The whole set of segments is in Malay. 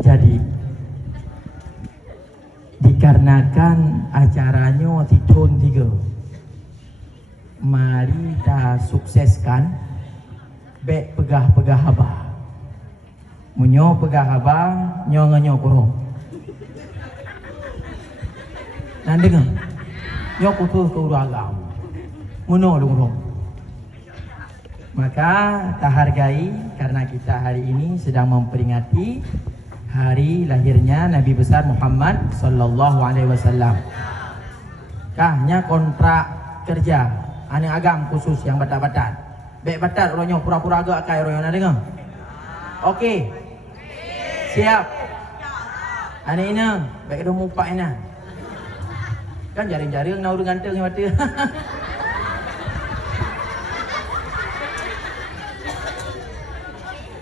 Jadi dikarenakan acaranya tahun 3, mari kita sukseskan bek pegah-pegah abah. Munyo pegah abah nyong kurung. Nan dengar. Nyo kutu ke uragam. Muno lurung. Maka tak hargai karena kita hari ini sedang memperingati hari lahirnya Nabi besar Muhammad sallallahu alaihi wasallam. Kahnya kontrak kerja ane agam khusus yang batat-batat. Bek batat orangnya pura-pura agak kai orangnya nak dengar. Okey. Siap. Ane ini bek dah mupak ini. Kan jaring-jaring nak urang ganteng yang mata.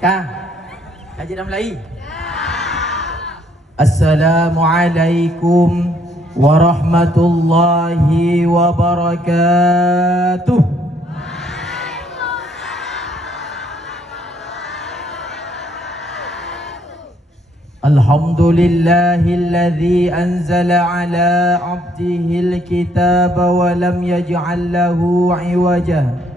Kah? Kaji dalam Melayu. Assalamualaikum warahmatullahi wabarakatuh. Alhamdulillahilladzi anzala ala 'abdihil kitaba wa lam yaj'al lahu 'iwaja.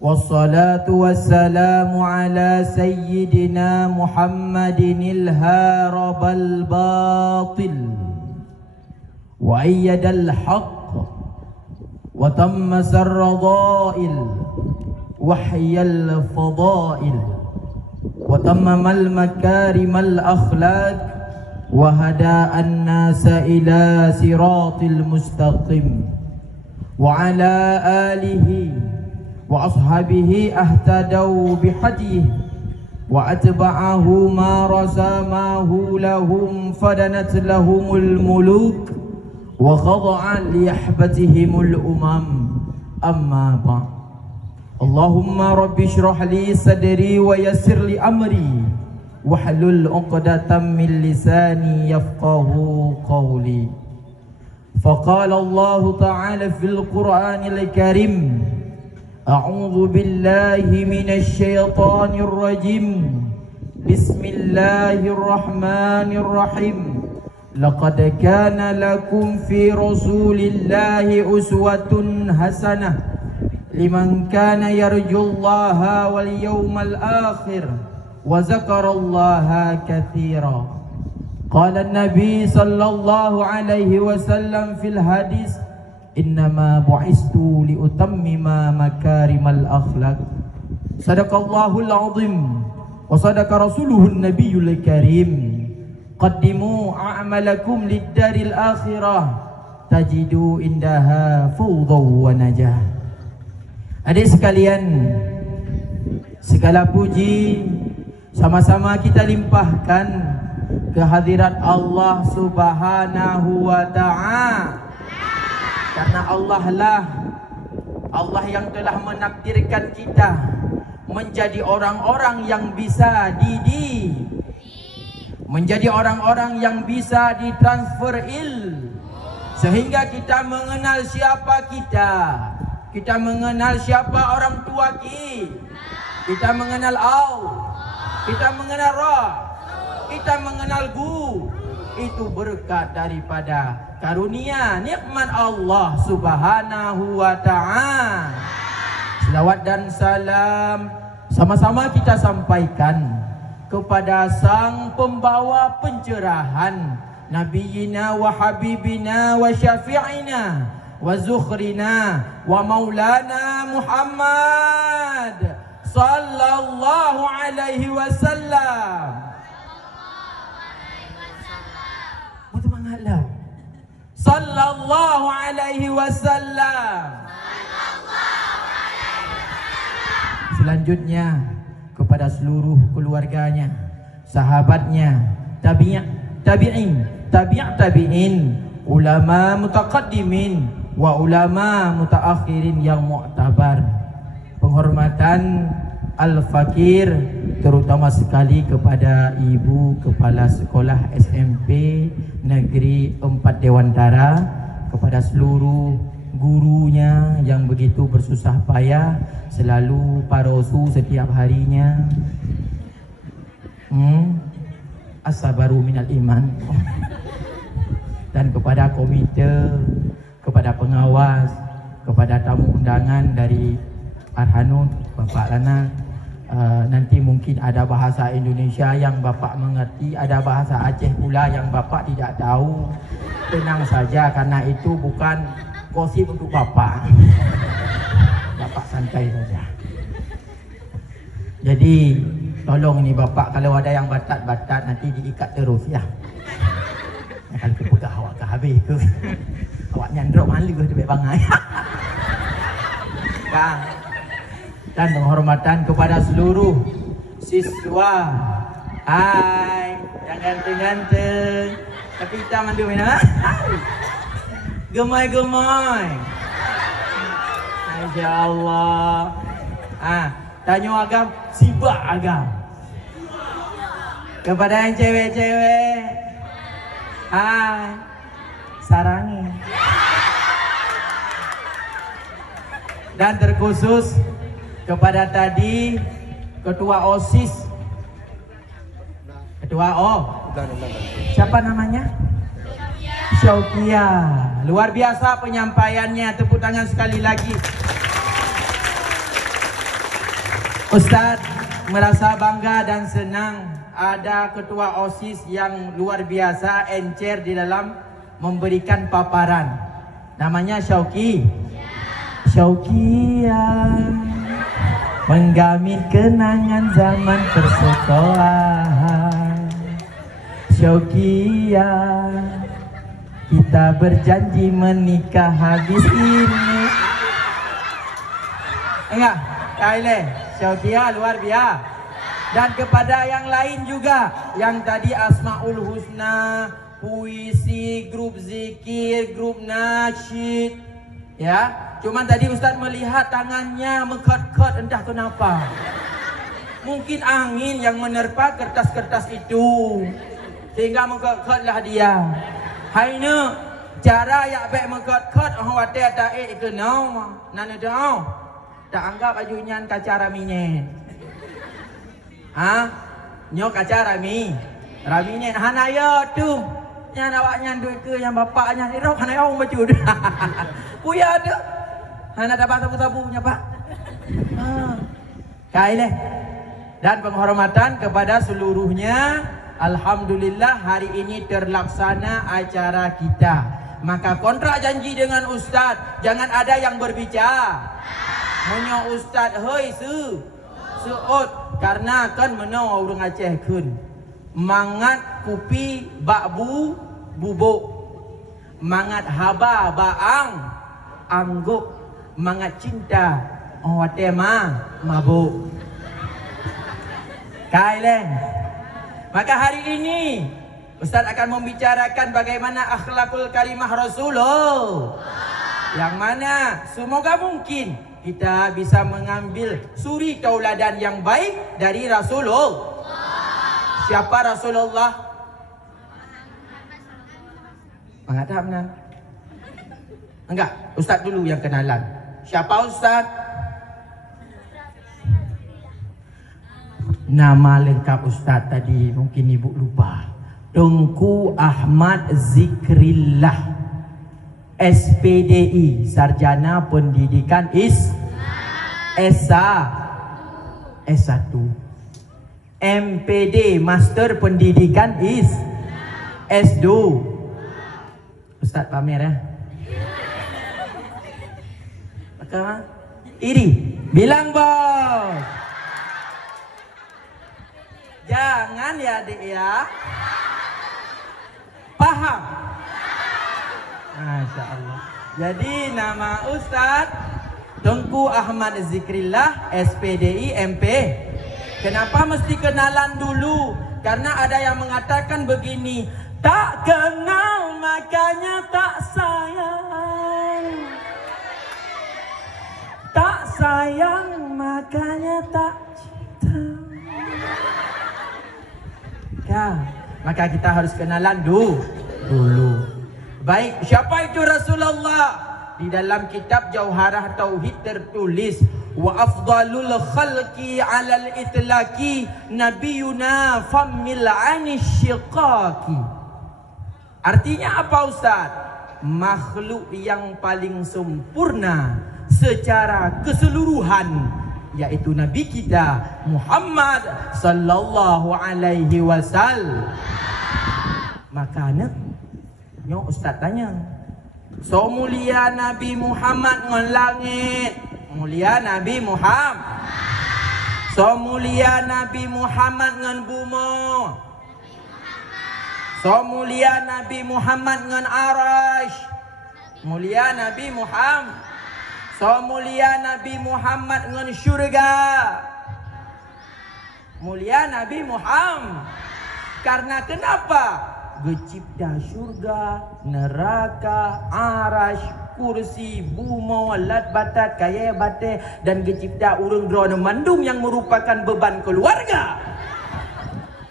Wassalatu wassalamu ala sayyidina Muhammadinil harabal batil wa ayyadal haqq wa tammasar radha'il wahyal fadail wa tammamal makarimal akhlaq wa hada'an nasa ila siratil mustaqim wa ala alihi wa ashabihi ahtadaw bihadih wa atba'ahu ma rasamahu lahum fadanat lahumul muluk wa khada'a liyahbatihimul umam amma ba' Allahumma rabbi shrah li sadri wa yassir li amri wahlul 'uqdatam min lisani yafqahu qawli. Faqala Allah ta'ala fil Qur'anil Karim, A'udzu billahi minasy syaithanir rajim. Bismillahirrahmanirrahim. Laqad kana lakum fi Rasulillahi uswatun hasanah liman kana yarjullaha wal yawmal akhir wa zakarallaha katsira. Qala an-nabi sallallahu alaihi wasallam fil hadis, innama bu'istu liutammima makarimal akhlaq. Sadaqallahul azim wa sadaqa rasuluhun nabiyul karim. Qaddimu a'malakum lid-daril akhirah tajidu indaha fawdaw wa najah. Adik sekalian, segala puji sama-sama kita limpahkan kehadirat Allah Subhanahu wa ta'ala. Karena Allah yang telah menakdirkan kita menjadi orang-orang yang bisa menjadi orang-orang yang bisa ditransfer sehingga kita mengenal siapa kita mengenal siapa orang tua kita mengenal Allah, kita mengenal Roh, kita mengenal Guru. Itu berkat daripada karunia nikmat Allah Subhanahu wa ta'ala. Selawat dan salam sama-sama kita sampaikan kepada sang pembawa pencerahan, Nabiyina wa Habibina wa Syafi'ina wa Zukhrina wa Maulana Muhammad sallallahu alaihi wasallam. Sallallahu alaihi wasallam. Selanjutnya kepada seluruh keluarganya, sahabatnya, tabi'in, ulama mutaqaddimin wa ulama mutaakhirin yang mu'tabar. Penghormatan al-fakir terutama sekali kepada Ibu Kepala Sekolah SMP Negeri 4 Dewantara, kepada seluruh gurunya yang begitu bersusah payah selalu parosu setiap harinya, As-sabaru minal iman. Dan kepada komite, kepada pengawas, kepada tamu undangan dari Arhanud, Bapak Lana, nanti mungkin ada bahasa Indonesia yang Bapak mengerti, ada bahasa Aceh pula yang Bapak tidak tahu. Tenang saja, karena itu bukan gosip untuk Bapak. Bapak santai saja. Jadi tolong ini Bapak, kalau ada yang batat-batat nanti diikat terus ya. Kalau kepegah awak ke habis ke. Awak nyandrok malu ke debek bangai. Dan penghormatan kepada seluruh siswa. Hai, yang ganteng-ganteng. Tapi kita mandu mana? Gemai-gemai. Masya Allah. Tanya agam, sibak agam. Kepada yang cewek-cewek, hai, sarangi. Dan terkhusus kepada tadi Ketua OSIS. Ketua O. Siapa namanya? Syaukia. Luar biasa penyampaiannya. Tepuk tangan sekali lagi. Ustadz merasa bangga dan senang ada ketua OSIS yang luar biasa, encer di dalam memberikan paparan. Namanya Syauki. Syaukia menggamit kenangan zaman persekolahan. Syaukia, kita berjanji menikah habis ini. Enggak, Kaile. Syaukia luar biasa. Dan kepada yang lain juga, yang tadi Asmaul Husna, puisi, grup zikir, grup nasyid, ya. Cuman tadi Ustaz melihat tangannya mekot-kot, entah kenapa. Mungkin angin yang menerpa kertas-kertas itu, sehingga mekot-kotlah dia. Haina cara yang baik mekot-kot, orang watai tak kenal, nana tahu. Tak anggap ajunya kaca raminya. Nyo kaca rami. Raminya hanaya tu. Yang awaknya duit ke yang bapaknya ni rok hanaya orang baju dah. Puya tu. Hana dapat sabu-sabunya Pak. Kaileh. Dan penghormatan kepada seluruhnya. Alhamdulillah hari ini terlaksana acara kita. Maka kontrak janji dengan Ustaz, jangan ada yang berbicara. Menyo Ustaz hoi seut karena kan menau orang Aceh kun mangat kupi bakbu bubuk, mangat haba baang angguk, mangat cinta watema mabuk. Kaileng. Maka hari ini Ustaz akan membicarakan bagaimana akhlakul karimah Rasulullah, yang mana semoga mungkin kita bisa mengambil suri tauladan yang baik dari Rasulullah. Siapa Rasulullah? Mengatakan benar? Enggak, Ustaz dulu yang kenalan. Siapa Ustaz? Nama lengkap Ustaz tadi mungkin ibu lupa. Tengku Ahmad Zikrillah, SPDI, Sarjana Pendidikan S1, MPD, Master Pendidikan S2. Ustaz pamer ya. Maka iri, bilang bos. Jangan ya adik ya. Paham? Masya Allah. Jadi nama Ustaz Tengku Ahmad Zikrillah, SPDI, MP. Kenapa mesti kenalan dulu? Karena ada yang mengatakan begini, tak kenal makanya tak sayang, tak sayang makanya tak cinta. Maka kita harus kenalan dulu. Baik, siapa itu Rasulullah? Di dalam kitab Jauharah Tauhid tertulis, wa afdalul khalqi 'alal itlaqi nabiyuna fammil 'anil syiqaqi. Artinya apa Ustaz? Makhluk yang paling sempurna secara keseluruhan yaitu Nabi kita Muhammad sallallahu alaihi wasallam. Makanya nyo Ustaz tanya, so mulia Nabi Muhammad ngon langit, mulia Nabi Muhammad. So mulia Nabi Muhammad ngon bumo, so mulia Nabi Muhammad ngan arash, mulia Nabi Muhammad. So mulia Nabi Muhammad ngan syurga, mulia Nabi Muhammad. Karena kenapa? Gecipta syurga, neraka, arash, kursi, bumo, lat batat, kaya bate, dan gecipta urung drona mandum yang merupakan beban keluarga.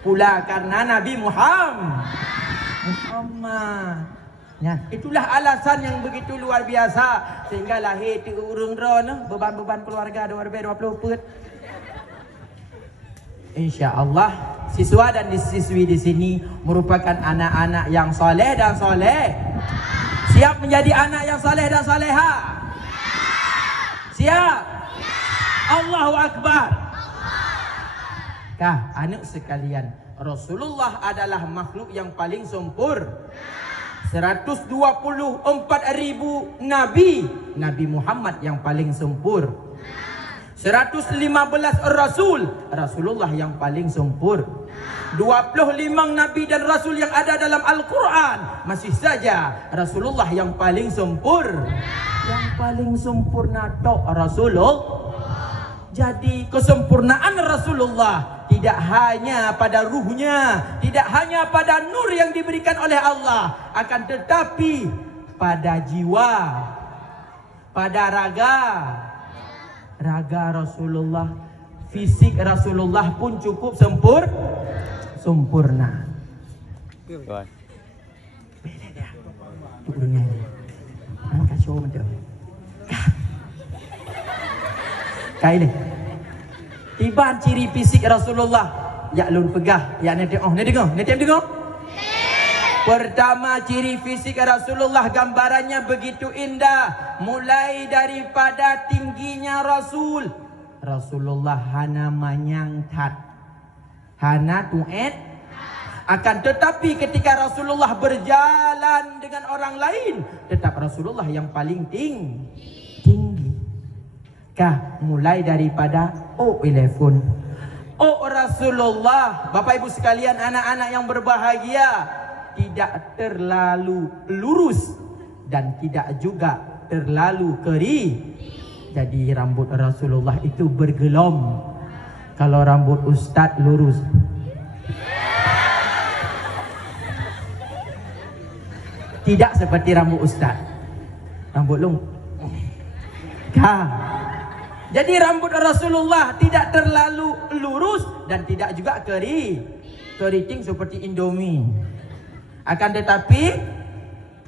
Pula karena Nabi Muhammad. Ya, itulah alasan yang begitu luar biasa sehingga lahir ti urung drona beban-beban keluarga 2020 put. Insya-Allah siswa dan siswi di sini merupakan anak-anak yang soleh dan soleh. Siap menjadi anak yang soleh dan soleha? Siap? Allahu Akbar. Kah, anak sekalian, Rasulullah adalah makhluk yang paling sempurna. 124.000 Nabi, Nabi Muhammad yang paling sempurna. 115 Rasul, Rasulullah yang paling sempurna. 25 Nabi dan Rasul yang ada dalam Al-Quran, masih saja Rasulullah yang paling sempurna. Yang paling sempurna tok Rasulullah. Jadi kesempurnaan Rasulullah tidak hanya pada ruhnya, tidak hanya pada nur yang diberikan oleh Allah, akan tetapi pada jiwa, pada raga Rasulullah, fisik Rasulullah pun cukup sempurna. Kain tiba ciri fisik Rasulullah, ya lun pegah, ya nanti tengok. Pertama, ciri fisik Rasulullah gambarannya begitu indah, mulai daripada tingginya Rasul. Rasulullah hana manyangtat, hana tuet. Akan tetapi ketika Rasulullah berjalan dengan orang lain, tetap Rasulullah yang paling tinggi. Kah, mulai daripada O11. Rasulullah, Bapak Ibu sekalian, anak-anak yang berbahagia, tidak terlalu lurus dan tidak juga terlalu kering. Jadi rambut Rasulullah itu bergelom. Kalau rambut Ustaz lurus. Tidak seperti rambut Ustaz. Rambut long. Jadi rambut Rasulullah tidak terlalu lurus dan tidak juga keriting seperti Indomie. Akan tetapi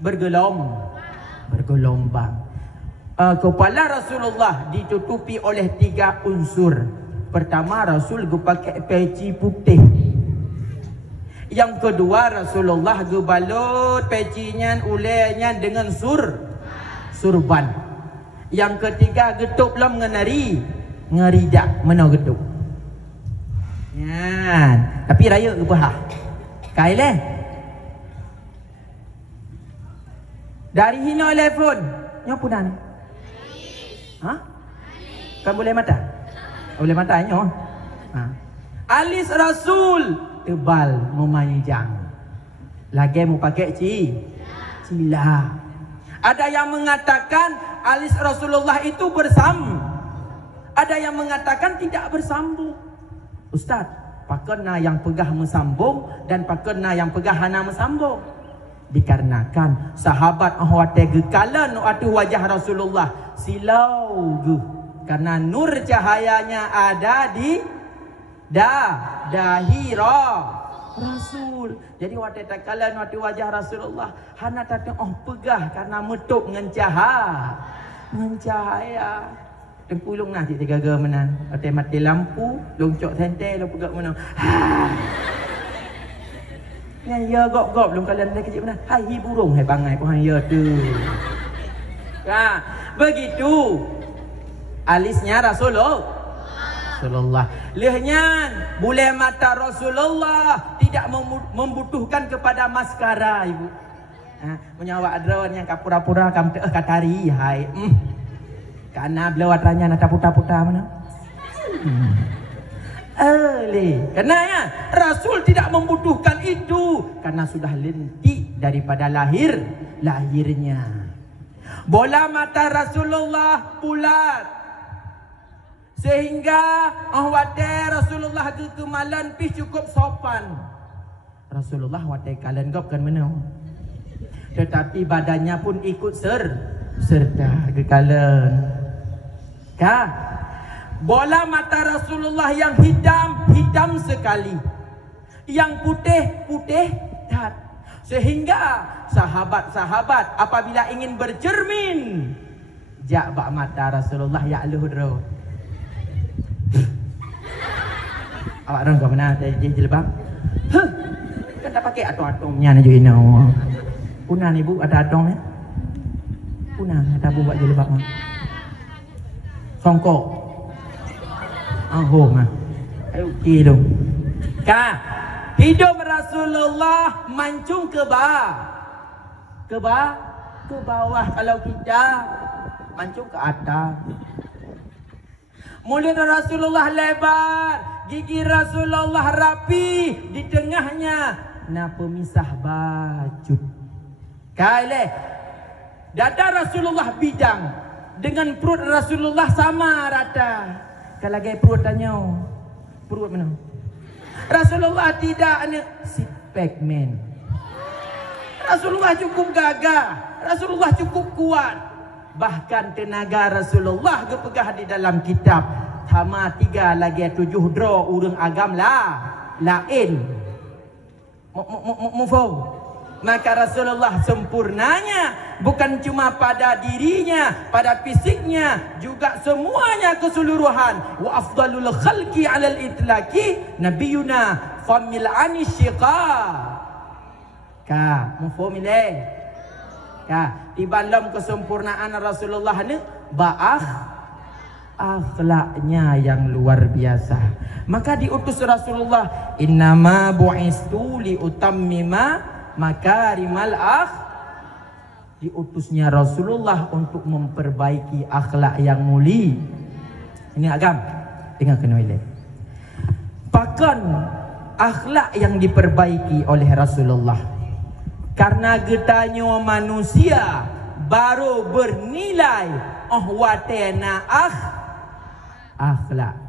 bergelombang. Kepala Rasulullah ditutupi oleh 3 unsur. Pertama, Rasul pakai peci putih. Yang kedua, Rasulullah balut pecinya, ulenya dengan surban. Yang ketiga, getuk lam ngeridak mana getuk. Ya, tapi raya ke pahah. Kaileh. Dari hina telefon, nyo punan. Ha? Kan boleh mata? Boleh mata nyo. Ha. Alis Rasul tebal memanjang. Lagi mau pakai cila. Ada yang mengatakan alis Rasulullah itu bersambung. Ada yang mengatakan tidak bersambung. Ustaz, pakena yang pegah mesambung dan pakena yang pegah hana mesambung. Dikarenakan sahabat ahwate gekalan waktu wajah Rasulullah silau guh. Karena nur cahayanya ada di dahi Rasul. Jadi waktu takalan waktu wajah Rasulullah hana tatang pegah karena metup dengan cahaya. Tengkulung nah cik tiga menang. Atai mati lampu, loncok sentai lo pegak menang. Yang ya gop-gop belum kalian dah kecil mana. Hai burung hai bangai pun ya tu. Begitu. Alisnya Rasulullah. Lehnya bule mata Rasulullah tidak membutuhkan kepada maskara ibu. Punya awak drone yang kapura-pura kam katari hai. Karena beliau watranya nak putar-putar mana? Karena ya Rasul tidak membutuhkan itu karena sudah lentik daripada lahirnya. Bola mata Rasulullah bulat sehingga wate Rasulullah kemalan pi cukup sopan. Rasulullah wate kalian gop kan mana? Tetapi badannya pun ikut serta ke kalian. Bola mata Rasulullah yang hitam sekali, yang putih tak. Sehingga sahabat-sahabat apabila ingin bercermin, jak bak mata Rasulullah ya luhur. Awak orang kau mana jadi jilbab? Kan tak pakai atom-atomnya na juga ino. Punang ibu ada atomnya? Punang ada buat jilbab mah. Songkok. Mah. Ayo kidung. Hidup Rasulullah mancung ke bawah kalau kita mancung ke atas. Mulut Rasulullah lebar, gigi Rasulullah rapi, di tengahnya pemisah baju. Dada Rasulullah bidang dengan perut Rasulullah sama rata. Kalau gaya perut tanya, perut mana? Rasulullah tidak six pack man. Rasulullah cukup gagah, Rasulullah cukup kuat. Bahkan tenaga Rasulullah kepegah di dalam kitab. Sama 3 lagi 7 draw urang agam lain. Mufaham? Maka Rasulullah sempurnanya bukan cuma pada dirinya, pada fisiknya, juga semuanya keseluruhan. Wa afdalul khalqi 'alal itlaqi nabiyuna famil anisyiqa. Mufaham di dalam kesempurnaan Rasulullah ni akhlaknya yang luar biasa. Maka diutus Rasulullah, innama bu'istu li utammima makarimal diutusnya Rasulullah untuk memperbaiki akhlak yang mulia. Ini agam dengar kena ilai. Bahkan akhlak yang diperbaiki oleh Rasulullah, karena getanya manusia baru bernilai watena akhlak.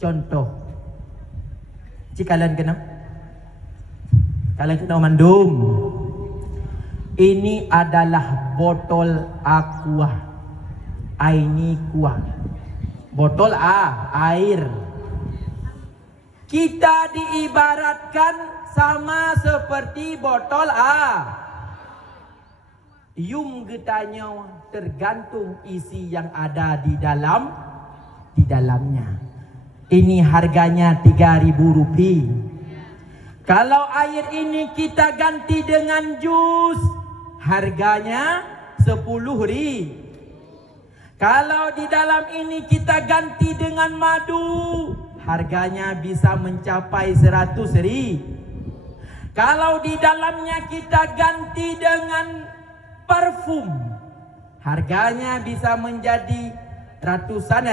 Contoh, jika kalian kena mandum, ini adalah botol aqua, ini kuah, botol air. Kita diibaratkan sama seperti botol Yum getanya tergantung isi yang ada di dalamnya. Ini harganya 3.000 rupiah. Kalau air ini kita ganti dengan jus, harganya 10.000. Kalau di dalam ini kita ganti dengan madu, harganya bisa mencapai 100.000. Kalau di dalamnya kita ganti dengan parfum, harganya bisa menjadi ratusan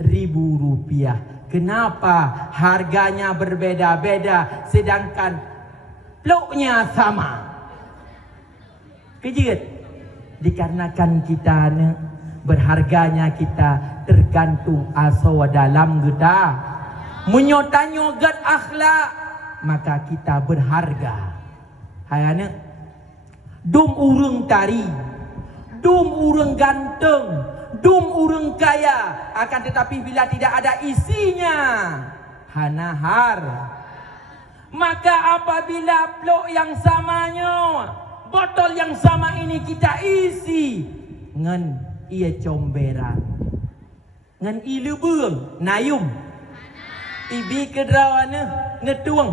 ribu rupiah. Kenapa harganya berbeda-beda sedangkan ploknya sama? Kejut. Dikarenakan kita berharganya kita tergantung aso dalam kita. Menyota-nyogat akhlak, maka kita berharga. Hayane dum urang tari, dum urang ganteng, dum urang kaya, akan tetapi bila tidak ada isinya, hanahar. Maka apabila plok yang samanya, botol yang sama ini kita isi ngan ia comberan, ngan ilu beung nayum ibi kedrawana ngetuang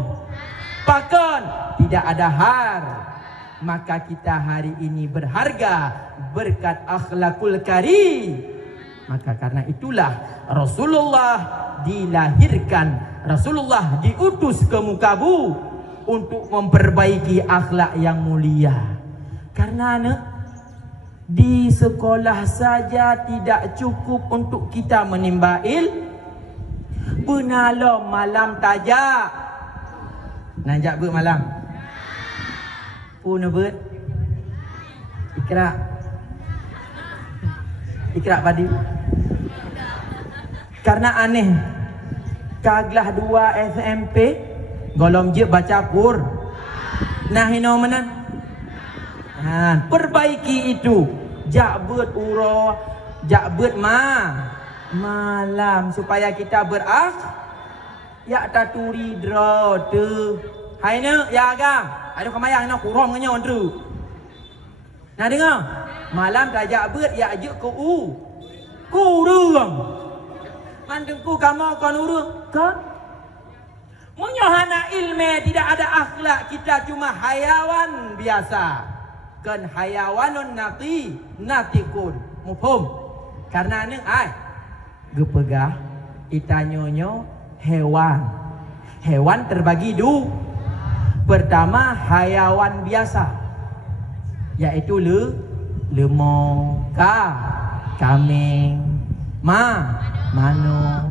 pakon tidak ada har. Maka kita hari ini berharga berkat akhlakul karim. Maka karena itulah Rasulullah dilahirkan, Rasulullah diutus ke muka bumi untuk memperbaiki akhlak yang mulia. Karena di sekolah saja tidak cukup untuk kita menimba ilmu. Benalo malam tajak. Najak ber malam. Puna ber. Ikra padi. Karena aneh. Kaglah 2 SMP golom je baca pur. Nah hino mana? Perbaiki itu. Jak bet uro, jak bet malam supaya kita ya taturi dro tu. Hai ne ya agam. Ada kemayang nak kurang ngenya ondru. Nah dengar. Malam tajak bet ya je ke kurang. Mandengku kamu kon urang kan? Menyohana ilmu tidak ada akhlak, kita cuma hayawan biasa. Kan hayawanun natikun. Mufhum? Karena ni gepegah itanyonyo hewan. Hewan terbagi pertama hayawan biasa, yaitu lemong, kambing, mano,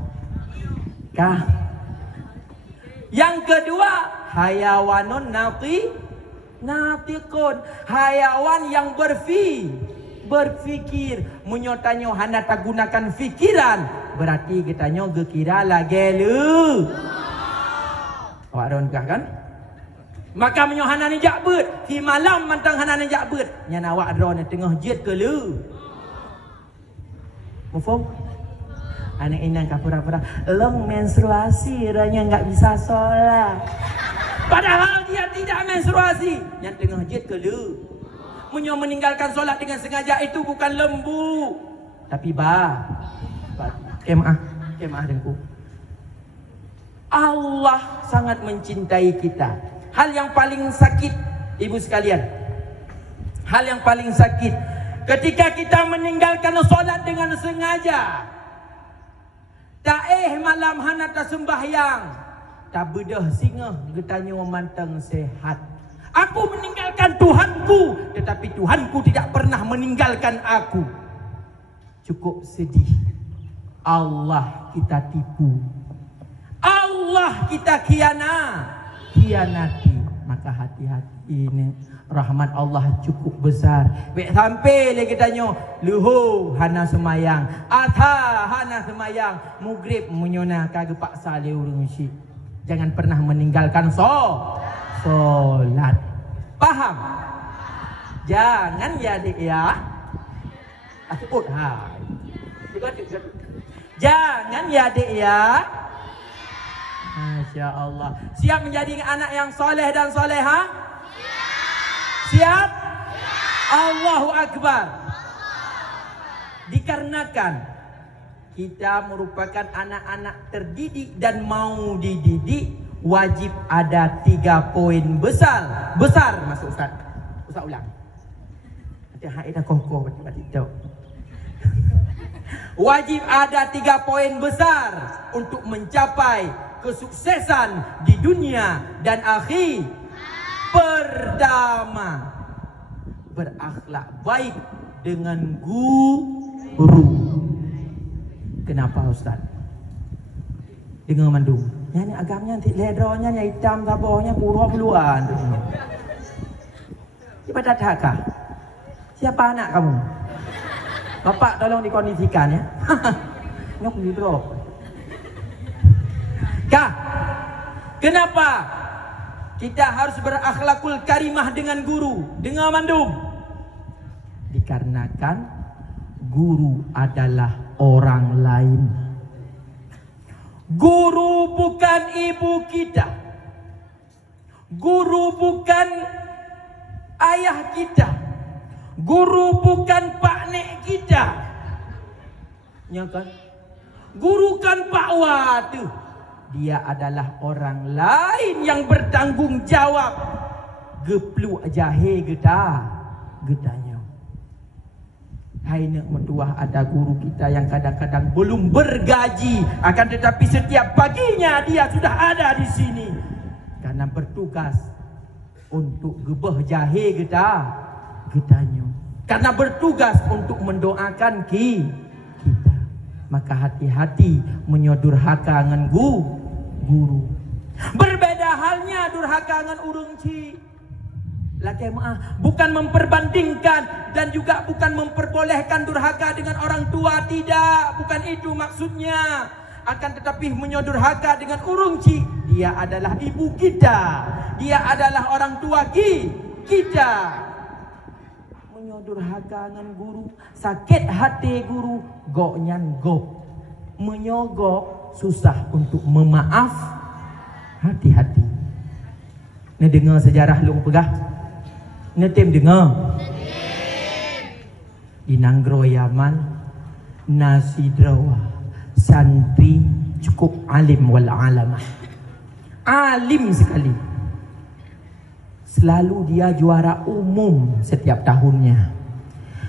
Yang kedua hayawanun natikun, hayawan yang berfikir. Menyotanyo hana tak gunakan fikiran, berarti kita gekira lagi awak ronkah kan? Maka menyohana ni jakbet di malam mantang hana ni jakbet nyana awak ron tengah jet ke mufum anak inang kapura-pura long menstruasi ranya enggak bisa solat, padahal dia tidak menstruasi yang tengah jet ke meninggalkan solat dengan sengaja itu bukan lembu tapi kemah dengku. Allah sangat mencintai kita. Hal yang paling sakit, ibu sekalian, hal yang paling sakit ketika kita meninggalkan solat dengan sengaja. Tak malam hana tak sembahyang, tak bedah singa getanya memantang sehat. Aku meninggalkan Tuhanku, tetapi Tuhanku tidak pernah meninggalkan aku. Cukup sedih. Allah kita tipu, Allah kita khianati, maka hati-hati ini rahmat Allah cukup besar. Sampai lagi tanya luhu hana semayang, atha hana semayang, mugrib menyona kagak paksa le urang syik. Jangan pernah meninggalkan solat. Paham? Jangan ya dik ya. Asut hai. Jangan ya dik ya. Masya Allah. Siap menjadi anak yang soleh dan soleha? Siap? Allahu Akbar. Dikarenakan kita merupakan anak-anak terdidik dan mau dididik, wajib ada 3 poin besar. Masuk Ustaz. Ustaz ulang. Nanti haida kokoh berarti jauh. Wajib ada 3 poin besar untuk mencapai kesuksesan di dunia dan akhir. Pertama, berakhlak baik dengan guru. Kenapa Ustaz? Dengan mandung. Nyanyi agamnya nanti ledronya nyanyi hitam tabohnya kurang peluan. Siapa datang? Siapa anak kamu? Bapak tolong dikondisikan ya. Nyok di drop. Kenapa kita harus berakhlakul karimah dengan guru, dengan mandum? Dikarenakan guru adalah orang lain. Guru bukan ibu kita. Guru bukan ayah kita. Guru bukan pak nek kita. Ya kan? Gurukan Pak Watu. Dia adalah orang lain yang bertanggung jawab. Geplu jahe getanya. Hai nak mentuah, ada guru kita yang kadang-kadang belum bergaji, akan tetapi setiap paginya dia sudah ada di sini karena bertugas untuk gebah jahe getanya. Karena bertugas untuk mendoakan kita. Maka hati-hati menyodurhaka dengan guru. Berbeda halnya durhaka dengan urung ci. Laki maaf, bukan memperbandingkan dan juga bukan memperbolehkan durhaka dengan orang tua, tidak, bukan itu maksudnya. Akan tetapi menyodurhaka dengan urung ci. Dia adalah ibu kita, dia adalah orang tua kita. Menyodurhaka dengan guru, sakit hati guru, goknyan gok. Menyogok susah untuk memaaf. Hati-hati. Ni dengar sejarah lu pegah. Ngetim dengar. Di Nanggro Yaman, Nasidrawa, santri cukup alim wal alamah. Alim sekali. Selalu dia juara umum setiap tahunnya.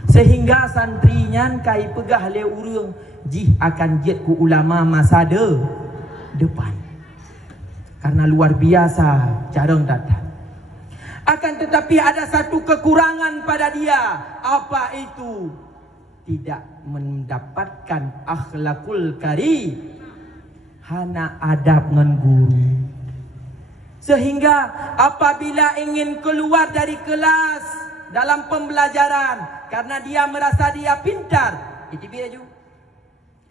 Sehingga santrinya kai pegah le urang jih akan jet ku ulama masa depan. Karena luar biasa carang datang. Akan tetapi ada satu kekurangan pada dia. Apa itu? Tidak mendapatkan akhlakul karim. Hana adab dengan guru. Sehingga apabila ingin keluar dari kelas dalam pembelajaran, karena dia merasa dia pintar, itibir aju.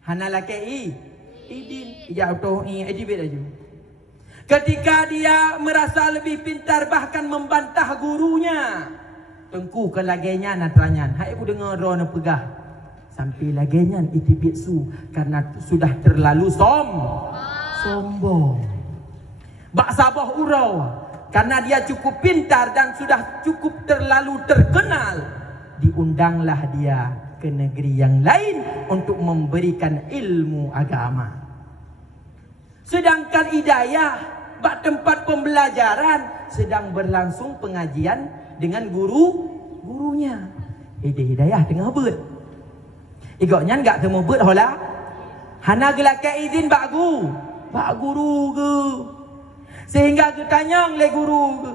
Hana laki idin, ya auto itibir aju. Ketika dia merasa lebih pintar bahkan membantah gurunya, tengku ke lagenya natranyan. Hai aku dengar roh pegah. Sampai lagenya itibit su karena sudah terlalu sombong. Bak sabah urau karena dia cukup pintar dan sudah cukup terlalu terkenal. Diundanglah dia ke negeri yang lain untuk memberikan ilmu agama. Sedangkan Hidayah bak tempat pembelajaran sedang berlangsung pengajian dengan gurunya. Hidayah tengah ber. Igoknya enggak temu ber hola. Hana gelakai izin bak guru ke. Sehingga ketanya le guru ke.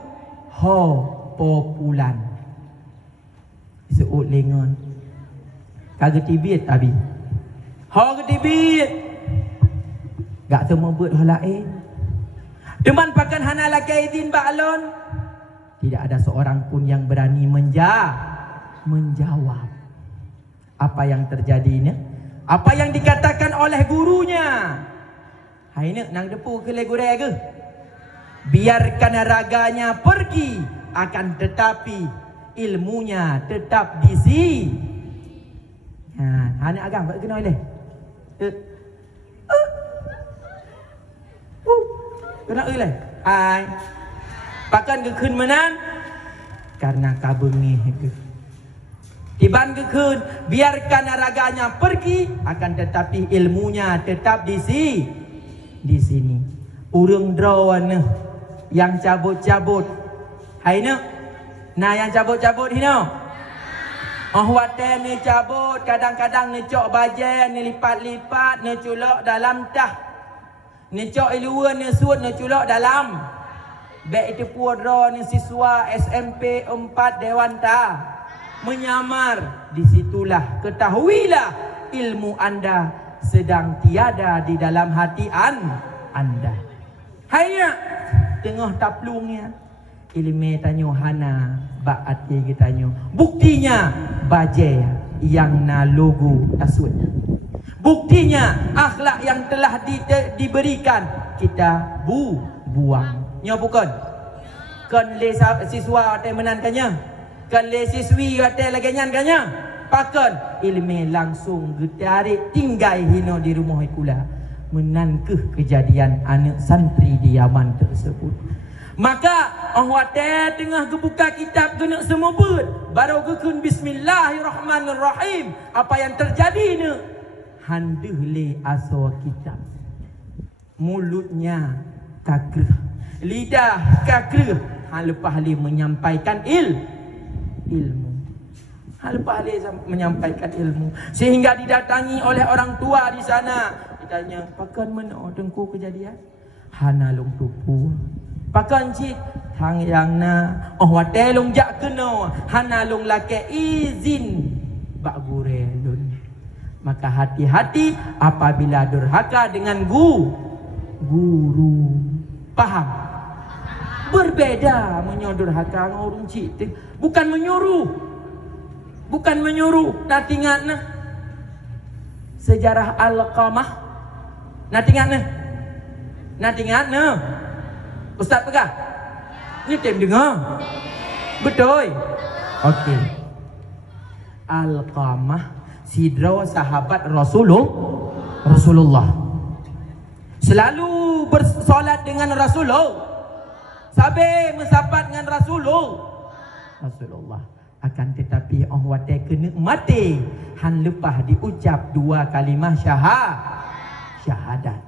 Ho populan. Seut lengan. Kagak tibit abi. Ho ketibit. Gak temu ber hola Teman pakan hana lakai izin ba'alon. Tidak ada seorang pun yang berani menjawab. Apa yang terjadi ini? Apa yang dikatakan oleh gurunya? Hai nak nang depu ke legure ke? Biarkan raganya pergi, akan tetapi ilmunya tetap di sini. Hana agam tak kena oleh. Kena oleh. Ai. Pakan ke kun menan karena kabengih ke. Tiban ke kun, biarkan raganya pergi, akan tetapi ilmunya tetap di sini. Urang drawan yang cabut-cabut. Hai nak. Nah yang cabut-cabut hino. Watem ni cabut, kadang-kadang ni cok bajen, ni lipat-lipat, ni culok dalam tah. Ni cok iluan ni suut ni culok dalam. Baik itu puadra ni siswa SMP 4 Dewan Ta. Menyamar. Disitulah ketahuilah ilmu anda sedang tiada di dalam hati anda. Hanya tengah taplungnya. Ilmu tanyo hana bak hati kita tanyo. Buktinya baje yang na logo tasudnya. Buktinya akhlak yang telah diberikan kita buang. Nyo bukan. Kan le siswa ate menankannya. Kan le siswi ate lagenyan kannya. Pakan ilmu langsung getarik tinggal hino di rumah ikula. Menankeh kejadian anak santri di Yaman tersebut. Maka ahwate tengah kebuka kitab kena semua ber. Baru kekun bismillahirrahmanirrahim. Apa yang terjadi ni? handeh le aso kitab. Mulutnya kakreh, lidah kakreh, lepas le menyampaikan ilmu. Lepas le menyampaikan ilmu, sehingga didatangi oleh orang tua di sana. Ditanya, pakan mana tengku kejadian? Hana long tupu. Pakan cik hang yang na wate long jak kena hana long lake izin bak gurelun. Maka hati-hati apabila durhaka dengan guru. Faham? Berbeda menyodurhaka dengan orang cik. Bukan menyuruh. Nak ingat nah sejarah Alqamah. Nak ingat nah. Ustaz pegah? Ni tim dengar? Betul? Okey. Alqamah sidra sahabat Rasulullah. Selalu bersolat dengan Rasulullah. Sabe mensapat dengan Rasulullah. Akan tetapi wate kena mati han lepas diucap 2 kalimah syahadat.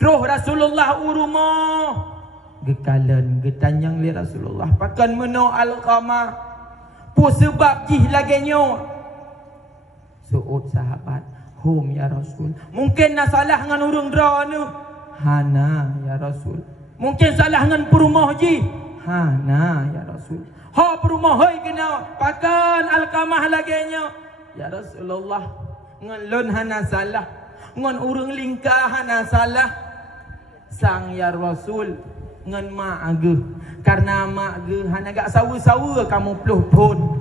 Terus Rasulullah urumah gekalan getanyang li Rasulullah pakan meno Alqamah pu sebab jih lagenyo. Suud sahabat, hum ya Rasul. Mungkin nak salah dengan urang dra ni. Hana ya Rasul. Mungkin salah dengan perumah ji. Hana ya Rasul. Ha perumah hoi kena pakan Alqamah lagenyo. Ya Rasulullah, ngan lon hana salah. Ngan urang lingkah hana salah. Sang ya Rasul ngan mak ge, karena mak ge hana gak sawa-sawa kamu peluh pun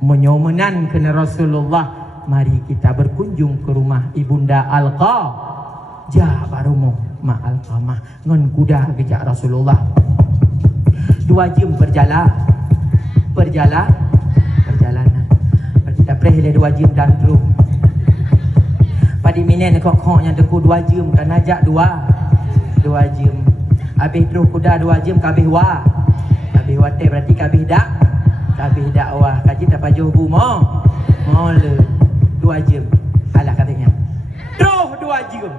menyomenan kena Rasulullah. Mari kita berkunjung ke rumah ibunda Alqamah. Barumu mak Alqamah ngan kuda kejak Rasulullah. 2 jam perjalanan. Kita pergi 2 jam dan terus. Padi minen kok yang deku 2 jam kan ajak 2 jam. Habis terus kuda 2 jam kabeh wate berarti kabeh dakwah. Kaji tak pajuh bumo. Mole 2 jam. Alah katanya. Terus 2 jam.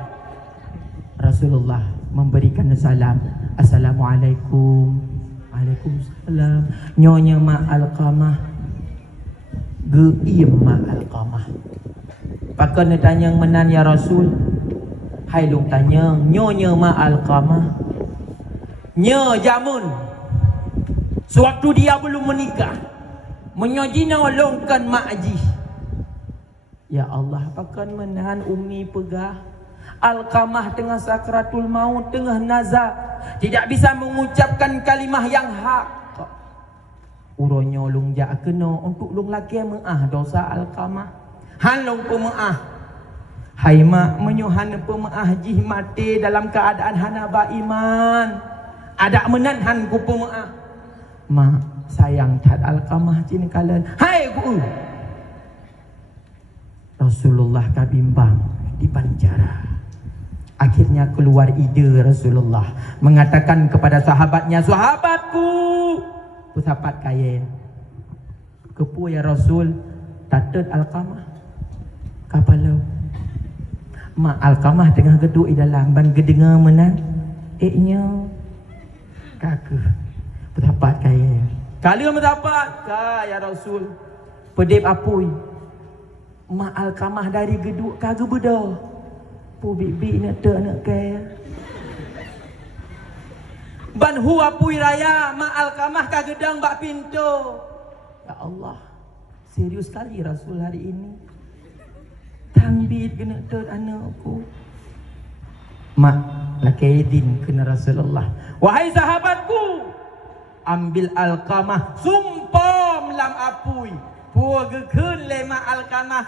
Rasulullah memberikan salam. Assalamualaikum. Waalaikumsalam. Nyonya mak Alqamah. Geim mak Alqamah. Pakan tanya menan ya Rasul. Hai long tanya nyonya mak Alqamah. Nya jamun sewaktu dia belum menikah menyojina longkan makji. Ya Allah, pakan menahan umi pegah Alqamah tengah sakratul maut, tengah nazar, tidak bisa mengucapkan kalimah yang hak. Uronyo long jak kena untuk long laki meah dosa Alqamah. Han long pemaah. Hai mak menyuhan pemaah jih mati dalam keadaan hana ba iman. Ada menanhan ku pemaah. Mak sayang tat Alqamah cin kalen. Hai ku. Rasulullah kabimbang di penjara. Akhirnya keluar ide Rasulullah mengatakan kepada sahabatnya, sahabatku, sahabat kaya. Kepu ya Rasul, tatet Alqamah. Kapalau. Mak Alqamah tengah geduk di dalam ban gedengar menang. Eknya kakak berdapat kaya. Kali mendapat kaya Rasul. Pedip apui. Mak Alqamah dari geduk kagak beda. Pu bibi nak kaya. Ban hu apui raya mak Alqamah kagedang bak pintu. Ya Allah. Serius sekali Rasul hari ini. Tangbit kena anakku. Mak laki din kena Rasulullah. Wahai sahabatku, ambil Alqamah, sumpah lam apui. Puagkeun le mak Alqamah.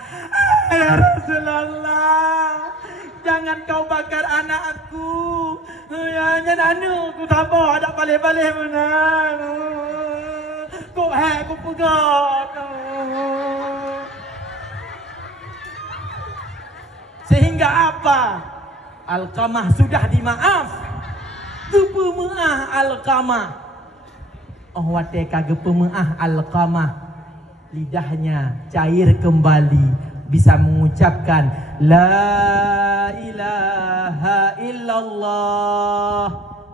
Ya Rasulullah, jangan kau bakar anak aku. Ya nyan anakku tabah ada balik-balik menang. Kok ku pegat. Sehingga apa? Alqamah sudah dimaaf. Kepemaah Alqamah. Wate kagak pemaah Alqamah. Lidahnya cair kembali. bisa mengucapkan la ilaha illallah.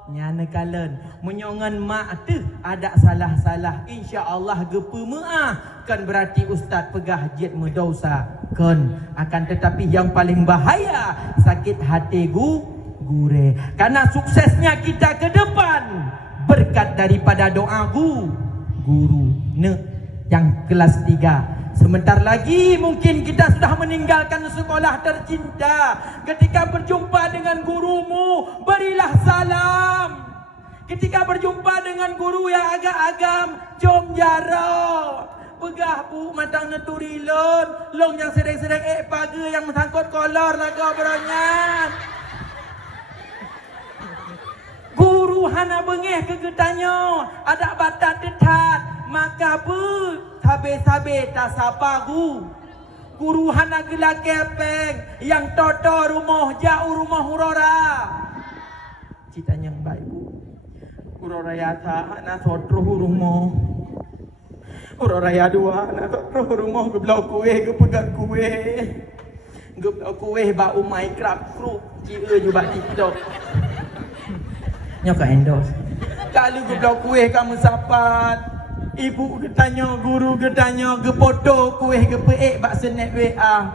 Nyana kalen menyongan mak tu ada salah-salah, insya-Allah gepe maah kan berarti ustaz pegah jet mendosa kan. Akan tetapi yang paling bahaya sakit hati gure. Karena suksesnya kita ke depan berkat daripada doa guru yang kelas 3. Sebentar lagi mungkin kita sudah meninggalkan sekolah tercinta. Ketika berjumpa dengan gurumu, berilah salam. Ketika berjumpa dengan guru yang agak-agam, jom jarak. Pegah bu matang neturi long yang serek-serek pagi yang sangkut kolor laga berangan. Guru hana bengeh kegetanya, ada batat detat, maka ber sabe-sabe tak sapa guru hana gelak kepeng yang toto rumah jauh rumah hurora. Citanya yang baik bu. Hurora ya tak hana sotro rumah. Hurora ya dua hana sotro rumah geblau kue gepegat kue. Geblau kue bau Minecraft kru. Cia juga TikTok. Nyoka endorse. Kalau geblau kue kamu sapat. Ibu ketanya, guru ketanya, gepoto kuih gepeek bak senet WA.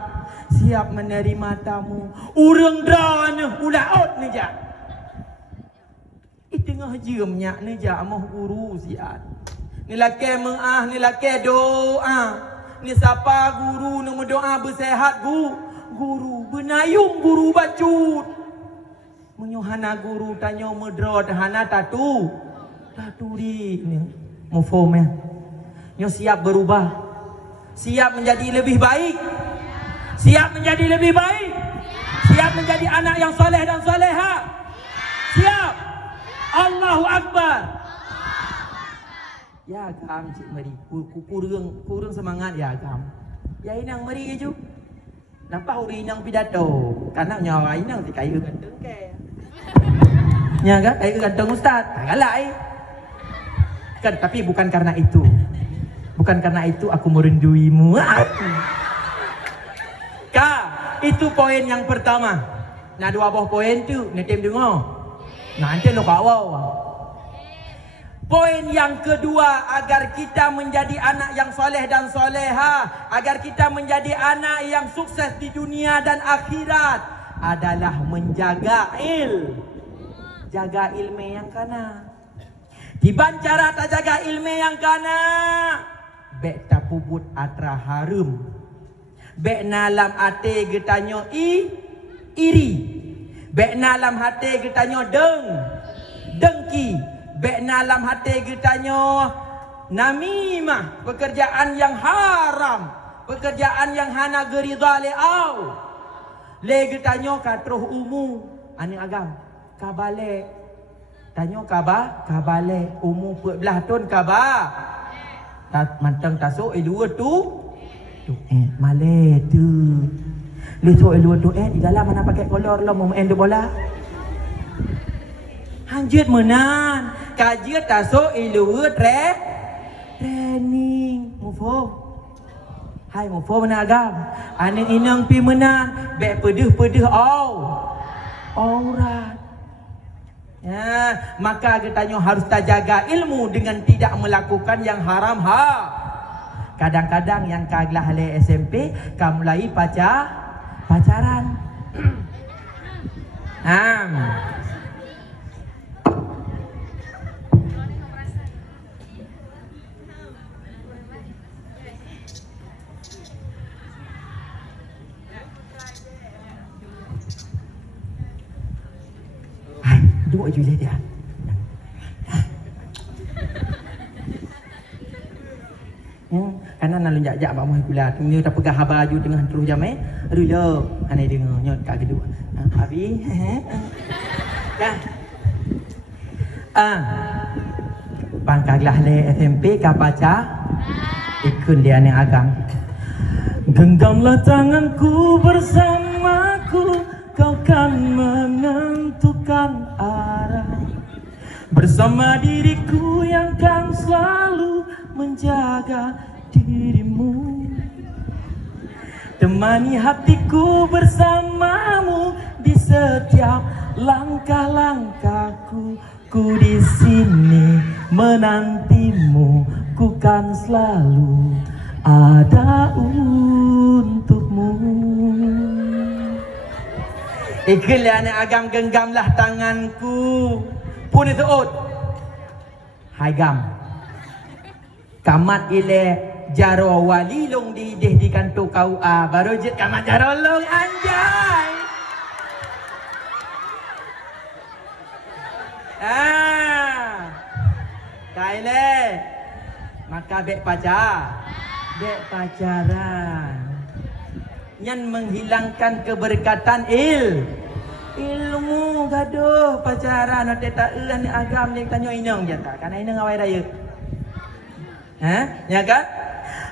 Siap menerima tamu. Urang dah ni ulaut ni jak. Tengah jemnya ni jak amah guru siat. Ni laki mengah, ni laki doa. Ni siapa guru ni berdoa bersehat guru benayung guru bacut. Menyuhana guru tanya medra hana tatu. Tatu di ni. Mufhum ya. Nyo siap berubah. Siap menjadi lebih baik. Siap menjadi lebih baik. Siap menjadi anak yang soleh dan soleha. Siap. Allahu Akbar. Ya agam cik meri. Kurang semangat ya agam. Ya inang meri je. Nampak uri inang pidato. Karena nyawa inang si kayu ganteng ke. Nya kan kayu ganteng ustaz. Galak kan, tapi bukan karena itu. Bukan karena itu aku merinduimu. Itu poin yang pertama. Nah, dua buah poin tu, netem dengar. Nanti lo kawau. Poin yang kedua, agar kita menjadi anak yang soleh dan soleha, agar kita menjadi anak yang sukses di dunia dan akhirat, adalah menjaga jaga ilmu yang kana. Tiban cara tak jaga ilmu yang kana. Bek tak pubut atra harum. Bek nalam ate getanyo iri. Bek nalam hate getanyo dengki. Bek nalam hate getanyo namimah. Pekerjaan yang haram. Pekerjaan yang hana geridha le'au. Le getanyo katruh umu. Ani agam. Kabale. Tanya kabale umur 14 tahun kaba. Mantang tasuk dua tu male tu. Lesok dua tu di dalam mana pakai kolor lah mau main de bola. Hanjut menan. Kajian tasuk dua training. Mufo. Hai mufo mana agam. Anak inang pi menan. Bek pedih aurat. Ya, maka katanya harus terjaga ilmu dengan tidak melakukan yang haram Kadang-kadang yang kaglah le SMP kamulai pacaran. Dua je dia. Karena nak lunjak-jak bak moh pula. Tunggu tak pegah baju dengan terus jam Aduh yo, anai dengar nyot kat kedua. Abi. Pangkaglah le SMP ka paca. Ikun dia ni agam. Genggamlah tanganku bersamaku. Kau kan menentukan arah bersama diriku yang kan selalu menjaga dirimu. Temani hatiku bersamamu di setiap langkah-langkahku. Ku di sini menantimu, ku kan selalu ada untukmu. Ikelian agam genggamlah tanganku. Pun itu ut. Hai gam. Kamat ile jaro wali long di kantor KUA. Baru je kamat jaro long anjay. Kaile. Maka bek pacar. Bek pacaran. Yang menghilangkan keberkatan ilmu gaduh pacaran ada tak ni agam ni tanya inang jata kan inang awai raya ya kan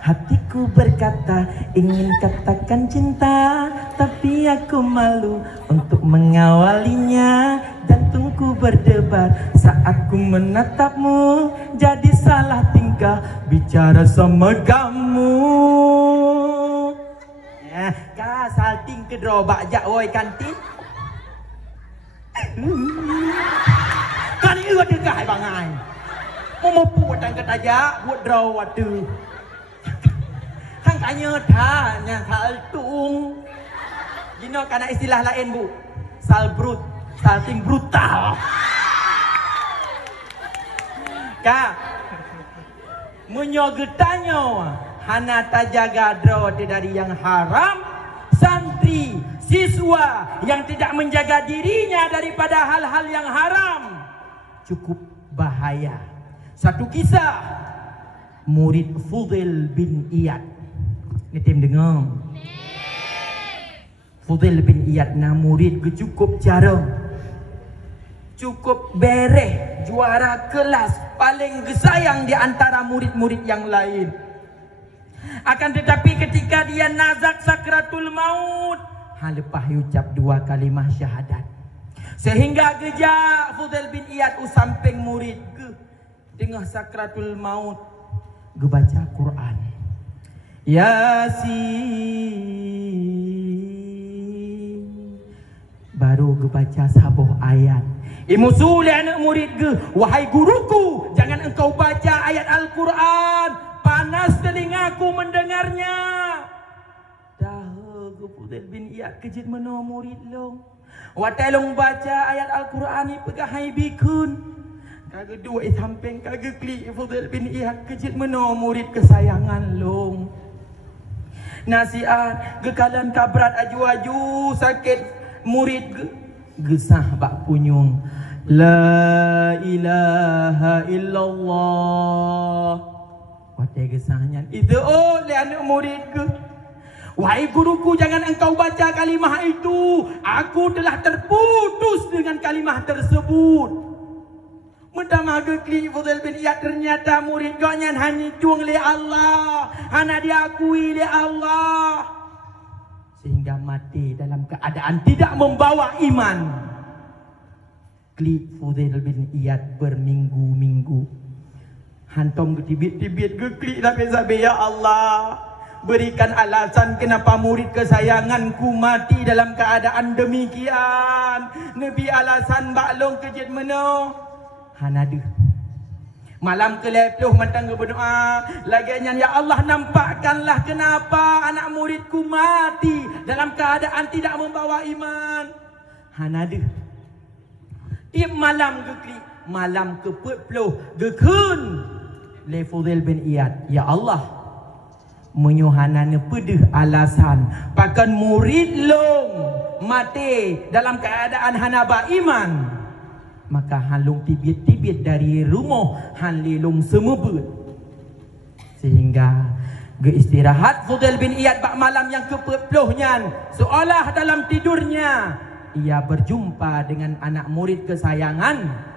hatiku berkata ingin katakan cinta tapi aku malu untuk mengawalinya jantungku berdebar saat ku menatapmu jadi salah tingkah bicara sama kamu. Ka salting ke drobak jak woi kantin. Kan ini ada kai bangai. Mau puat dan ketaja buat draw waktu. Hang tanya tanya hal tung. Gino karena istilah lain bu. Salting brutal. Ka munyo getanyo. Hana tajaga draw dari yang haram. Santri, siswa yang tidak menjaga dirinya daripada hal-hal yang haram cukup bahaya. Satu kisah murid Fudail bin Iyad. Ni tim dengar. Fudail bin Iyad na murid ke cukup jarang. Cukup bereh, juara kelas, paling gesayang di antara murid-murid yang lain. Akan tetapi ketika dia nazak sakratul maut, lepas ucap 2 kalimah syahadat. Sehingga gejak Fudail bin Iyad samping murid ke tengah sakratul maut ge baca Quran. Yasin. Baru ge baca sabuh ayat. Imusuli anak murid ge, wahai guruku, jangan engkau baca ayat Al-Quran. Panas telingaku mendengarnya. Dah ke Fudail bin Iyad kejit meno murid long. Watai long baca ayat Al-Quran ni pegahai bikun. Kagak dua samping kagak klik Fudail bin Iyad kejit meno murid kesayangan long. Nasihat gekalan kabrat aju-aju sakit murid gesah bak punyung. La ilaha illallah. Watai gesahnya itu oleh anak murid ke. Wahai guruku, jangan engkau baca kalimah itu. Aku telah terputus dengan kalimah tersebut. Mendama gekli Fudail bin Iyad ternyata murid gaknya hanya cung le Allah, hanya diakui le Allah, sehingga mati dalam keadaan tidak membawa iman. Kli Fudail bin Iyad berminggu-minggu. Hantom ketibit-tibit geklik sampai ya Allah, berikan alasan kenapa murid kesayanganku mati dalam keadaan demikian. Nabi alasan baklong kejit meno. Hanadu. Malam kelepluh matang berdoa. Laginya ya Allah nampakkanlah kenapa anak muridku mati dalam keadaan tidak membawa iman. Hanadu. Tiap malam geklik. Malam ke-10 gekun. Le Fudail bin Iyad, ya Allah, menyuhanana pedih alasan pakan murid long mati dalam keadaan hanaba iman, maka halung tibit-tibit dari rumah halilung semebut, sehingga ge istirahat Fudail bin Iyad bak malam yang ke-10-nya, seolah dalam tidurnya ia berjumpa dengan anak murid kesayangan.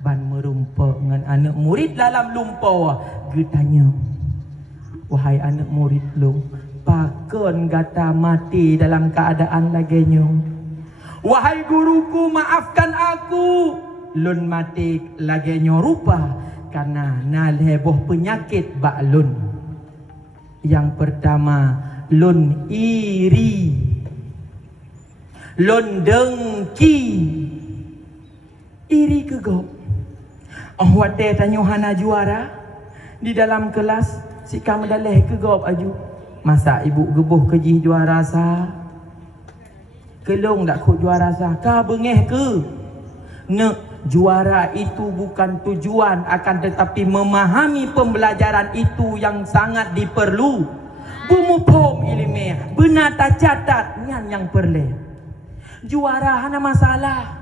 Ban merumpa dengan anak murid dalam lumpur. Dia tanya, wahai anak murid lu, pakon kata mati dalam keadaan laginya. Wahai guruku, maafkan aku. Lun mati laginya rupa karena nalheboh penyakit bak lun. Yang pertama, lun iri, lun dengki. Iri ke gop? Oh wate tanya hana juara di dalam kelas si kamu daleh ke gop aju. Masa ibu gebuh kejih juara sa? Kelong dak kok juara sa? Ka bengeh ke? Nek juara itu bukan tujuan, akan tetapi memahami pembelajaran itu yang sangat diperlu. Bumupom ilmiah, benata catat yang perlu. Juara hana masalah.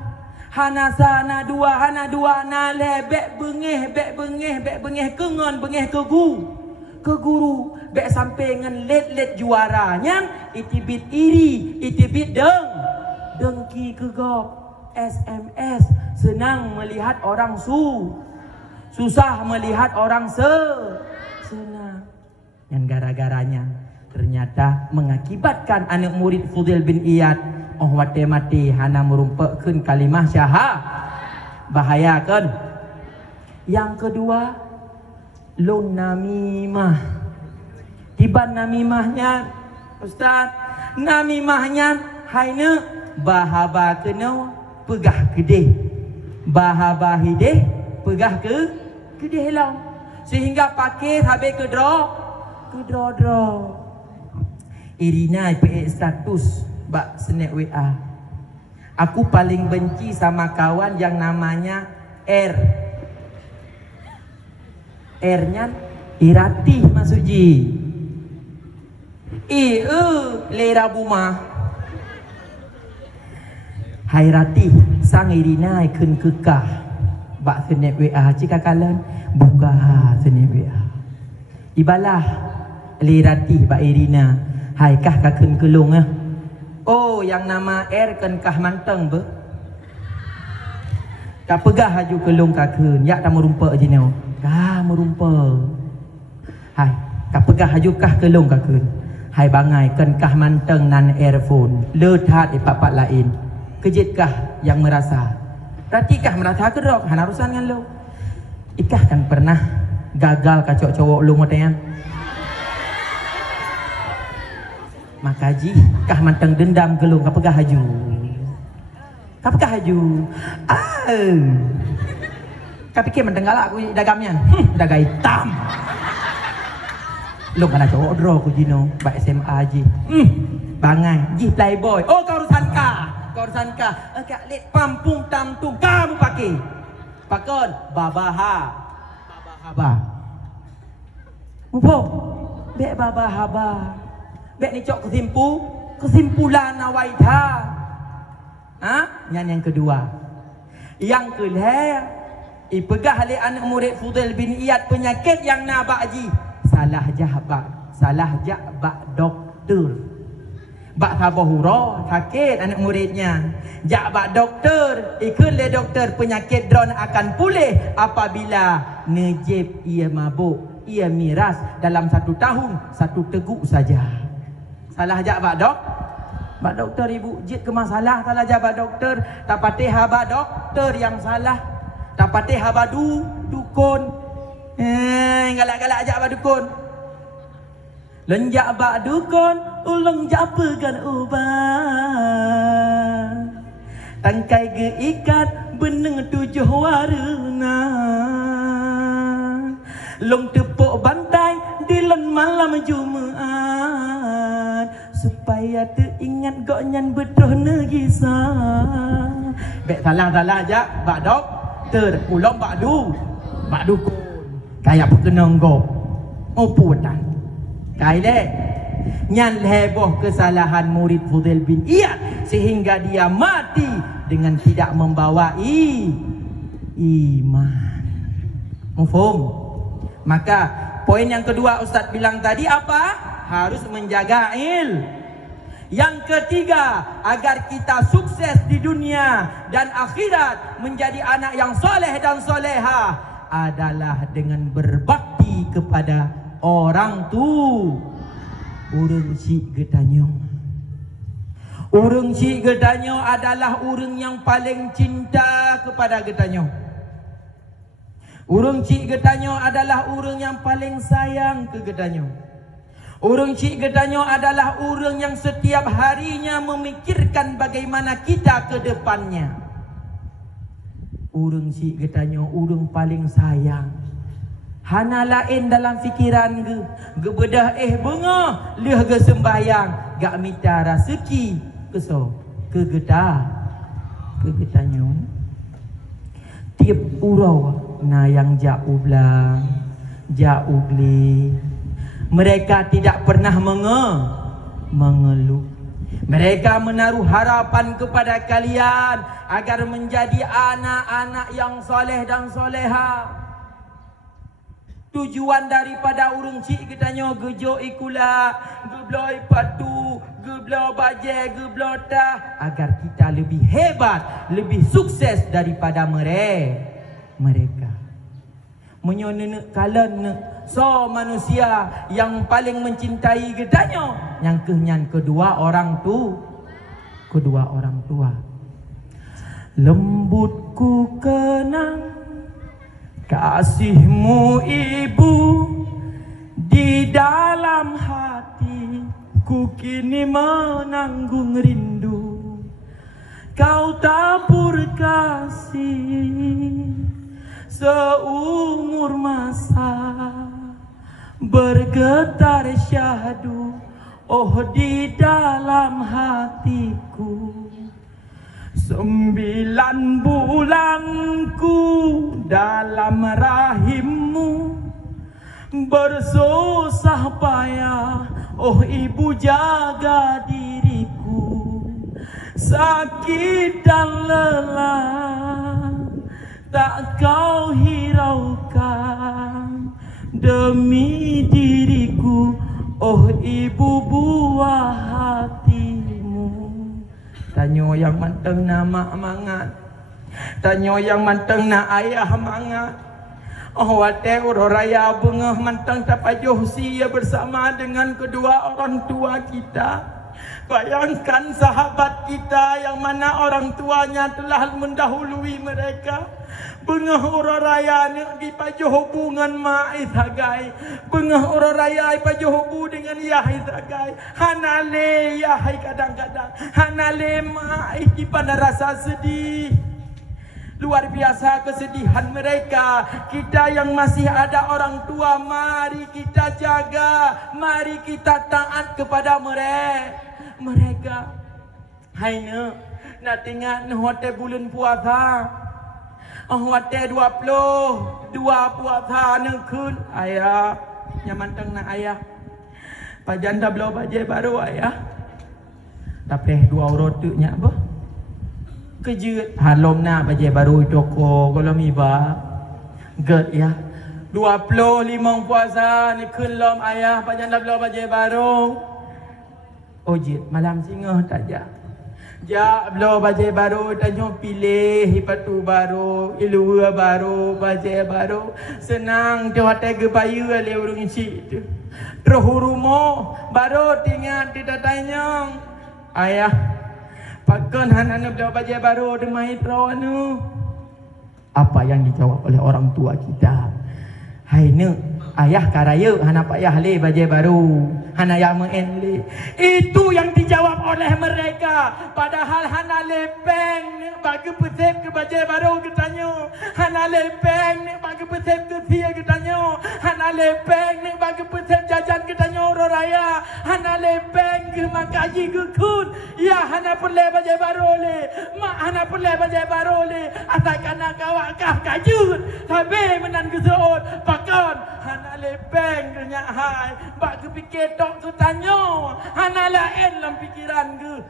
Hana sana dua, hana dua na le bek bengeh kengon bengeh ke guru bek sampai ngan let juaranya itibit iri, itibit dengki ke gop. SMS senang melihat orang susah melihat orang senang. Yang gara-garanya ternyata mengakibatkan anak murid Fudail bin Iyad mati hana merumpakkan kalimah syahadah. Bahaya kan? Yang kedua, lun namimah. Tiba namimahnya, Ustaz, namimahnya haina bahaba kena pegah kedeh. Bahaba hideh pegah ke kedeh lah. Sehingga pakai habis ke draw. Irina status bak senek WA. Aku paling benci sama kawan yang namanya R. R-nya Irati Masuji. Lera Buma. Hairati sang Irina ikun kekah bak senek WA jika kalian buka senek WA. Ibalah Lirati bak Irina. Hai kah kakun kelung ah. Oh, yang nama R kan kah manteng be. Tak pegah haju kelung kakun. Ya tak merumpa je nau. Kah merumpa. Hai, tak pegah haju kah kelung kakun. Hai bangai kan kah manteng nan earphone. Letat ipak-pak lain. Kejitkah yang merasa? Ratikah merasa kerok? Hana urusan dengan lo. Ikah kan pernah gagal kacok cowok lu motean. Maka ji kah manteng dendam gelung kapegah haju. Kapegah haju. Kapikir manteng galak ku dagamnya. Dagai hitam. Lu kana cowok dro ku jino ba SMA ji. Bangai ji playboy. Oh kau urusan kah? Kak lek pampung tamtung kamu pakai. Pakon babaha. Babahaba. Mupo. Bek babahaba. Bek ni cok kesimpulan awaita. Yang kedua. Yang kedua, ipegah oleh anak murid Fudail bin Iyad penyakit yang nabak ji. Salah jabak doktor. Bak tabahura sakit anak muridnya. Jabak doktor, ikut le doktor penyakit drone akan pulih apabila nejib ia mabuk, ia miras dalam 1 tahun 1 teguk saja. Salah jabak Bak doktor ibu jit ke masalah salah jabak doktor. Tak patih haba doktor yang salah. Tak patih haba dukun. Galak-galak jabak dukun. Lenjak bak dukun ulung japakan ubat. Tangkai geikat beneng 7 warna. Long tepuk bantai di len malam Jumaat. Supaya teringat goknyan bedoh negisa. Bek salah je bak doktor ulung bak dukun. Kayak perkenang gok. Oputan. Kai le. Nyan heboh kesalahan murid Fudail bin Iyad sehingga dia mati dengan tidak membawa iman. Mufhum? Maka poin yang kedua Ustaz bilang tadi apa? Harus menjaga Yang ketiga, agar kita sukses di dunia dan akhirat menjadi anak yang soleh dan soleha adalah dengan berbakti kepada orang tu. Urang cik getanyong. Urang cik getanyong adalah urang yang paling cinta kepada getanyong. Urang cik getanyong adalah urang yang paling sayang ke getanyong. Urang cik gedanyo adalah urang yang setiap harinya memikirkan bagaimana kita ke depannya. Urang cik gedanyo urang paling sayang. Hana lain dalam fikiran ge bedah bunga leh ge sembayang gak minta rezeki keso ke gedanyo tiap urau na yang jauh belang jauh beli mereka tidak pernah mengeluh. Mereka menaruh harapan kepada kalian agar menjadi anak-anak yang soleh dan soleha. Tujuan daripada urang cik gedanyo gejo ikula, gebloi patu, geblo baje, geblo tah agar kita lebih hebat, lebih sukses daripada mereka. Menyonenek kalen so manusia yang paling mencintai gedanyo yang kehnyan kedua orang tua. Lembutku kenang kasihmu ibu di dalam hatiku kini menanggung rindu. Kau tabur kasih seumur masa bergetar syahdu di dalam hatiku. 9 bulanku dalam rahimmu bersusah payah ibu jaga diriku. Sakit dan lelah tak kau hiraukan demi diriku ibu buah hatimu. Tanyo yang manteng na mak mangat, tanyo yang manteng na ayah mangat. Wate uroraya bengah manteng tapajuh sia bersama dengan kedua orang tua kita. Bayangkan sahabat kita yang mana orang tuanya telah mendahului mereka. Bengah uroraya di pajuh hubungan ma isagai. Bengah uroraya pajuh hubung dengan yahai sagai. Hanale yahai kadang-kadang. Hanale ma di pada rasa sedih. Luar biasa kesedihan mereka. Kita yang masih ada orang tua, mari kita jaga, mari kita taat kepada mereka. Haina nak tengok hotel bulan puasa. Hotel 22 puasa nekun ayah. Yang manteng nak ayah. Pajan dah belau baju baru ayah. Tapi 2 roti nya apa? Kejut halom na baju baru toko kalau miba. Ged ya. 25 puasa nekun lom ayah pajan dah belau baju baru. Ojit malam singa tak ja. Ja belau baju baru tanya pilih patu baru, ilua baru, baju baru. Senang tu hotel gebayu le urang cik tu. Terus rumo baru tinggal tidak tanya. Ayah pakon hanana belau baju baru demai trawanu. Apa yang dijawab oleh orang tua kita? Hai ne ayah karaya hana payah le baju baru. Hana yang mengenli. Itu yang dijawab oleh mereka. Padahal hana lepeng ni bagi petip ke baju baru ketanya. Hana lepeng ni bagi petip ke sia ketanya. Hana lepeng ni bagi petip jajan ketanya orang raya. Hana lepeng ke makaji ke kun. Ya hana perle baju baru le. Mak hana perle baju baru le. Asalkan nak kawak kah kajut. Tapi menan ke seot. Pakon hana lepeng ke nyak hai. Bak ke fikir tu tanya hana lain dalam pikiran ke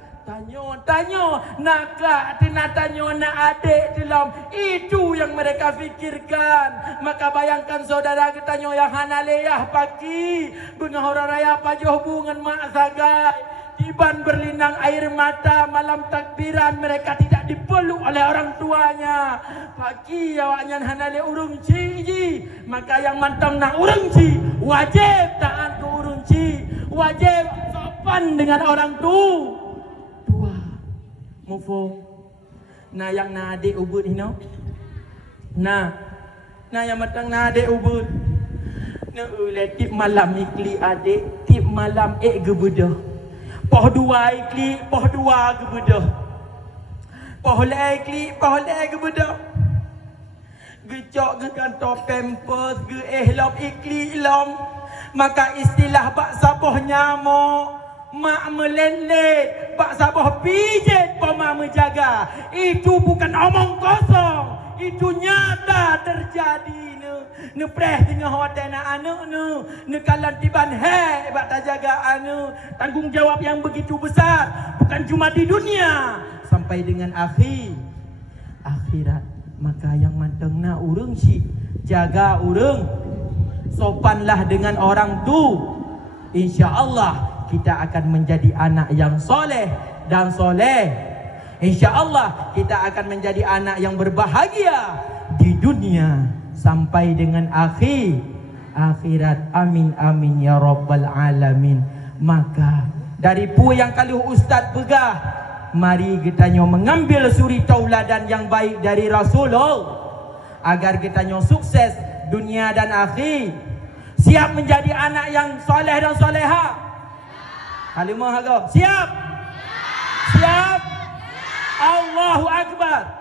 tanya nak tanya nak adik dalam itu yang mereka fikirkan. Maka bayangkan saudara kita tanya yang hana leyah pagi bengah orang raya pajuh hubungan mak sagai tiban berlinang air mata malam takbiran mereka tidak dipeluk oleh orang tuanya. Pagi awaknya hana le urung ci maka yang mantang nak urung ci wajib taat ke urung ci. Wajib sopan dengan orang tua. Mufo. Nah yang na adik ubud hino. Nah yang matang na adik ubud. Na letip malam ikli adik Tip malam gebedah. Poh dua klik, poh dua gebedah. Poh lek klik, poh lek gebedah. Gecok ke kantor pampers ke lop ikli lom. Maka istilah bak saboh nyamuk, mak melelet, bak saboh pijet, poma menjaga. Itu bukan omong kosong, itu nyata terjadi. Nepreh tengah hotel nak anak ne kalan tiban bak tak jaga anu. Tanggung jawab yang begitu besar, bukan cuma di dunia, sampai dengan akhirat. Maka yang manteng na urang si jaga urang, sopanlah dengan orang tu. InsyaAllah kita akan menjadi anak yang soleh dan soleh. InsyaAllah kita akan menjadi anak yang berbahagia di dunia sampai dengan akhirat. Amin amin ya rabbal alamin. Maka dari pu yang kali Ustaz pegah, mari kita mengambil suri tauladan yang baik dari Rasulullah agar kita sukses dunia dan akhir. Siap menjadi anak yang soleh dan soleha? Kalimah agak siap? Siap? Allahu Akbar.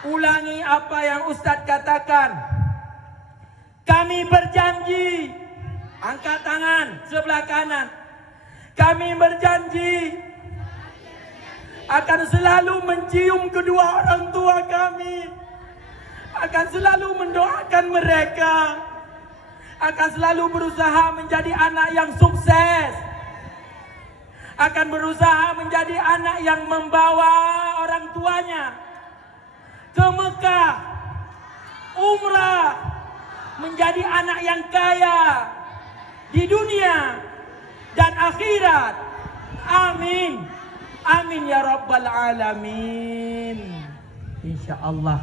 Ulangi apa yang Ustaz katakan. Kami berjanji, angkat tangan sebelah kanan. Kami berjanji akan selalu mencium kedua orang tua kami, akan selalu mendoakan mereka, akan selalu berusaha menjadi anak yang sukses, akan berusaha menjadi anak yang membawa orang tuanya ke Mekah, umrah, menjadi anak yang kaya di dunia dan akhirat. Amin. Amin ya rabbal alamin. InsyaAllah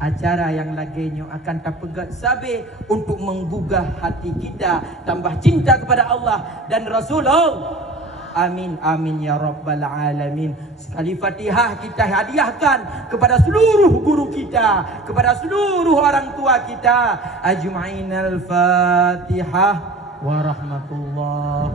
acara yang laginya akan terpegat sabi untuk menggugah hati kita tambah cinta kepada Allah dan Rasulullah. Amin amin ya rabbal alamin. Sekali Fatihah kita hadiahkan kepada seluruh guru kita, kepada seluruh orang tua kita. Ajma'in al-Fatihah wa rahmatullah.